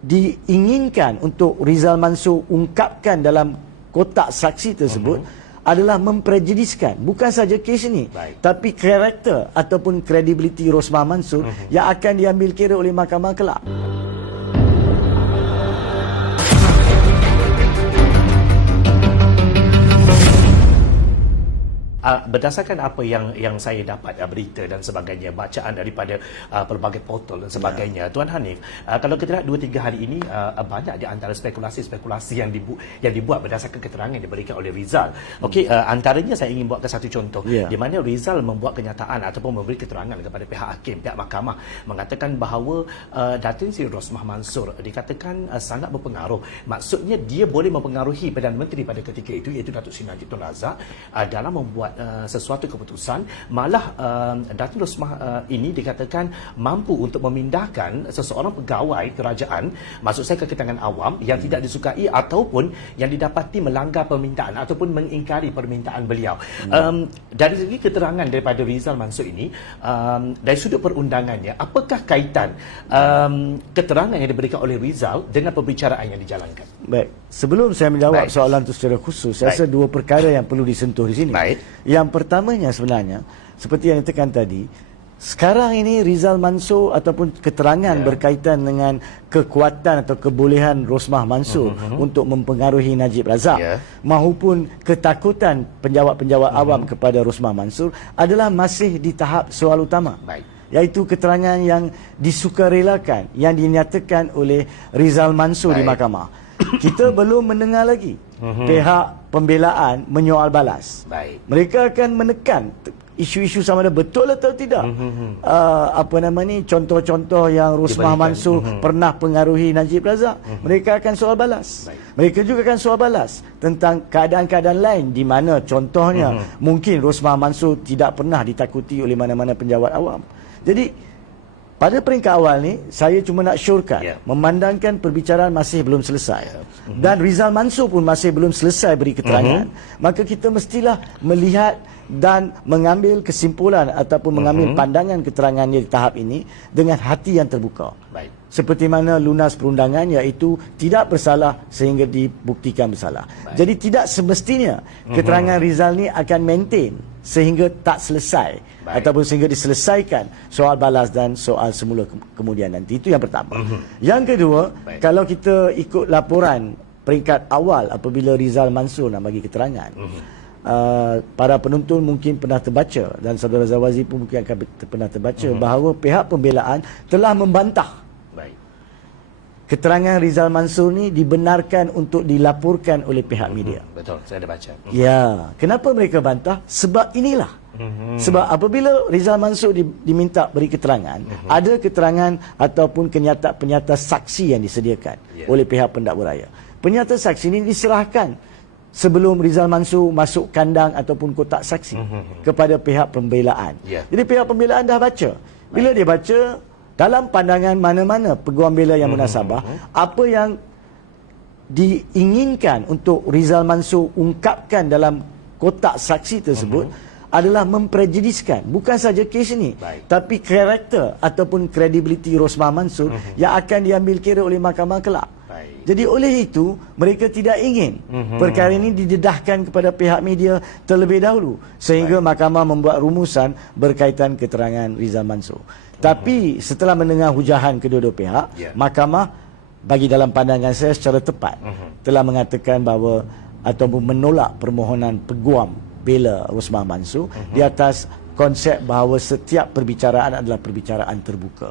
diinginkan untuk Rizal Mansur ungkapkan dalam kotak saksi tersebut adalah memprejudiskan bukan saja kes ini, tapi karakter ataupun kredibiliti Rosmah Mansur yang akan diambil kira oleh mahkamah kelak. Berdasarkan apa yang saya dapat berita dan sebagainya, bacaan daripada pelbagai portal dan sebagainya, Tuan Hanif, kalau kita lihat 2-3 hari ini banyak di antara spekulasi yang dibuat berdasarkan keterangan yang diberikan oleh Rizal. Okey, antaranya saya ingin buatkan satu contoh di mana Rizal membuat kenyataan ataupun memberi keterangan kepada pihak hakim, pihak mahkamah, mengatakan bahawa Datin Seri Rosmah Mansur dikatakan sangat berpengaruh. Maksudnya dia boleh mempengaruhi Perdana Menteri pada ketika itu, iaitu Datuk Seri Najib Tun Razak, dalam membuat sesuatu keputusan. Malah Datin Rosmah ini dikatakan mampu untuk memindahkan seseorang pegawai kerajaan, maksud saya ke kalangan awam, yang tidak disukai ataupun yang didapati melanggar permintaan ataupun mengingkari permintaan beliau. Dari segi keterangan daripada Rizal Mansur ini, dari sudut perundangannya, apakah kaitan keterangan yang diberikan oleh Rizal dengan pembicaraan yang dijalankan? Baik, sebelum saya menjawab soalan itu secara khusus, saya rasa dua perkara yang perlu disentuh di sini. Yang pertamanya sebenarnya, seperti yang ditekan tadi, sekarang ini Rizal Mansur ataupun keterangan berkaitan dengan kekuatan atau kebolehan Rosmah Mansur untuk mempengaruhi Najib Razak maupun ketakutan penjawat-penjawat awam kepada Rosmah Mansur adalah masih di tahap soal utama. Iaitu keterangan yang disukarelakan, yang dinyatakan oleh Rizal Mansur di mahkamah. Kita belum mendengar lagi pihak pembelaan menyoal balas. Mereka akan menekan isu-isu sama ada betul atau tidak. Contoh-contoh yang Rosmah Mansur pernah pengaruhi Najib Razak, mereka akan soal balas. Mereka juga akan soal balas tentang keadaan-keadaan lain di mana contohnya mungkin Rosmah Mansur tidak pernah ditakuti oleh mana-mana penjawat awam. Jadi pada peringkat awal ni, saya cuma nak syorkan, memandangkan perbicaraan masih belum selesai. Dan Rizal Mansur pun masih belum selesai beri keterangan. Maka kita mestilah melihat dan mengambil kesimpulan ataupun mengambil pandangan keterangannya di tahap ini dengan hati yang terbuka. Seperti mana lunas perundangan, iaitu tidak bersalah sehingga dibuktikan bersalah. Jadi tidak semestinya keterangan Rizal ni akan maintain sehingga tak selesai ataupun sehingga diselesaikan soal balas dan soal semula kemudian nanti. Itu yang pertama. Yang kedua, kalau kita ikut laporan peringkat awal apabila Rizal Mansur nak bagi keterangan, para penonton mungkin pernah terbaca dan saudara Zawazi pun mungkin akan pernah terbaca bahawa pihak pembelaan telah membantah keterangan Rizal Mansur ni dibenarkan untuk dilaporkan oleh pihak media. Betul, saya ada baca. Ya, kenapa mereka bantah? Sebab inilah. Sebab apabila Rizal Mansur diminta beri keterangan, ada keterangan ataupun penyata saksi yang disediakan oleh pihak pendakwa raya. Penyata saksi ini diserahkan sebelum Rizal Mansur masuk kandang ataupun kotak saksi kepada pihak pembelaan. Jadi pihak pembelaan dah baca. Bila dia baca, dalam pandangan mana-mana peguam bela yang munasabah, apa yang diinginkan untuk Rizal Mansur ungkapkan dalam kotak saksi tersebut adalah memprejudiskan bukan saja kes ini, tapi karakter ataupun kredibiliti Rosmah Mansur yang akan diambil kira oleh mahkamah kelak. Jadi oleh itu, mereka tidak ingin perkara ini didedahkan kepada pihak media terlebih dahulu sehingga mahkamah membuat rumusan berkaitan keterangan Rizal Mansur. Tapi setelah mendengar hujahan kedua-dua pihak, mahkamah bagi dalam pandangan saya secara tepat telah mengatakan bahawa ataupun menolak permohonan peguam bela Rosmah Mansur di atas konsep bahawa setiap perbicaraan adalah perbicaraan terbuka.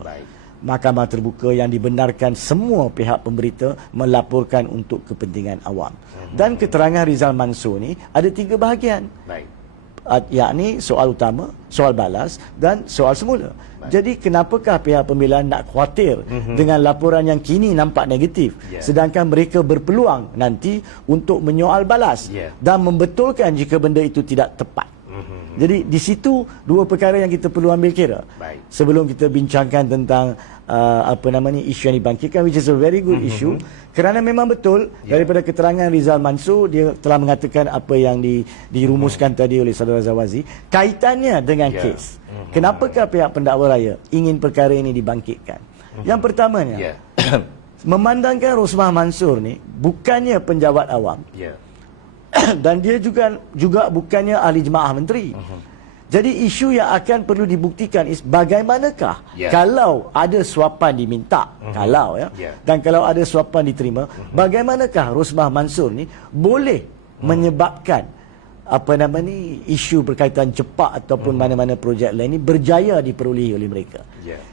Mahkamah terbuka yang dibenarkan semua pihak pemberita melaporkan untuk kepentingan awam. Dan keterangan Rizal Mansur ni ada 3 bahagian. Yakni soal utama, soal balas dan soal semula. Jadi kenapakah pihak pembelaan nak khawatir dengan laporan yang kini nampak negatif, sedangkan mereka berpeluang nanti untuk menyoal balas dan membetulkan jika benda itu tidak tepat. Jadi di situ dua perkara yang kita perlu ambil kira sebelum kita bincangkan tentang isu yang dibangkitkan, which is a very good issue, kerana memang betul daripada keterangan Rizal Mansur, dia telah mengatakan apa yang dirumuskan tadi oleh saudara Zawazi kaitannya dengan kes. Kenapakah pihak pendakwa raya ingin perkara ini dibangkitkan? Yang pertamanya, memandangkan Rosmah Mansur ni bukannya penjawat awam Ya. dan dia juga bukannya ahli jemaah menteri. Jadi isu yang akan perlu dibuktikan is bagaimanakah kalau ada suapan diminta, kalau dan kalau ada suapan diterima, bagaimanakah Rosmah Mansur ni boleh menyebabkan isu berkaitan cepat ataupun mana-mana projek lain ni berjaya diperolehi oleh mereka.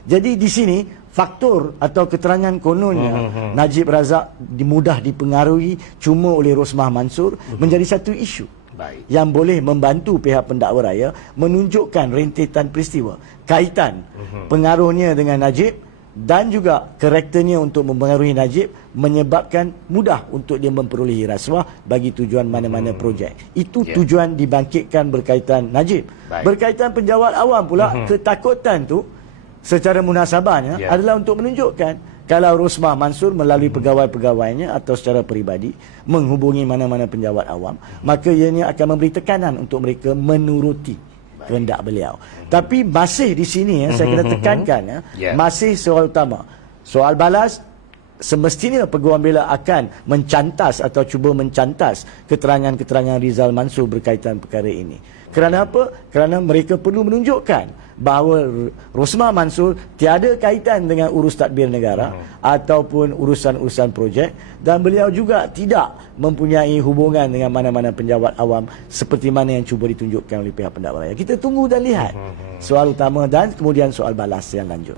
Jadi di sini faktor atau keterangan kononnya Najib Razak mudah dipengaruhi cuma oleh Rosmah Mansur menjadi satu isu yang boleh membantu pihak pendakwa raya menunjukkan rentetan peristiwa kaitan pengaruhnya dengan Najib dan juga karakternya untuk mempengaruhi Najib menyebabkan mudah untuk dia memperolehi rasuah bagi tujuan mana-mana projek. Itu tujuan dibangkitkan berkaitan Najib. Berkaitan penjawat awam pula, ketakutan tu secara munasabahnya adalah untuk menunjukkan kalau Rosmah Mansur melalui pegawai-pegawainya atau secara peribadi menghubungi mana-mana penjawat awam, maka ianya akan memberi tekanan untuk mereka menuruti kehendak beliau. Tapi masih di sini saya kena tekankan masih soal utama. Soal balas, semestinya peguam bela akan mencantas atau cuba mencantas keterangan-keterangan Rizal Mansur berkaitan perkara ini. Kerana apa? Kerana mereka perlu menunjukkan bahawa Rosmah Mansur tiada kaitan dengan urus tadbir negara ataupun urusan-urusan projek, dan beliau juga tidak mempunyai hubungan dengan mana-mana penjawat awam seperti mana yang cuba ditunjukkan oleh pihak pendakwa raya. Kita tunggu dan lihat soal utama dan kemudian soal balas yang lanjut.